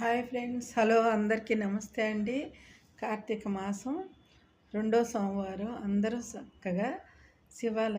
Hi friends, hello అందరికీ నమస్తే అండి. కార్తీక మాసం 2వ సోమవారం అందరూ చక్కగా శివాలయం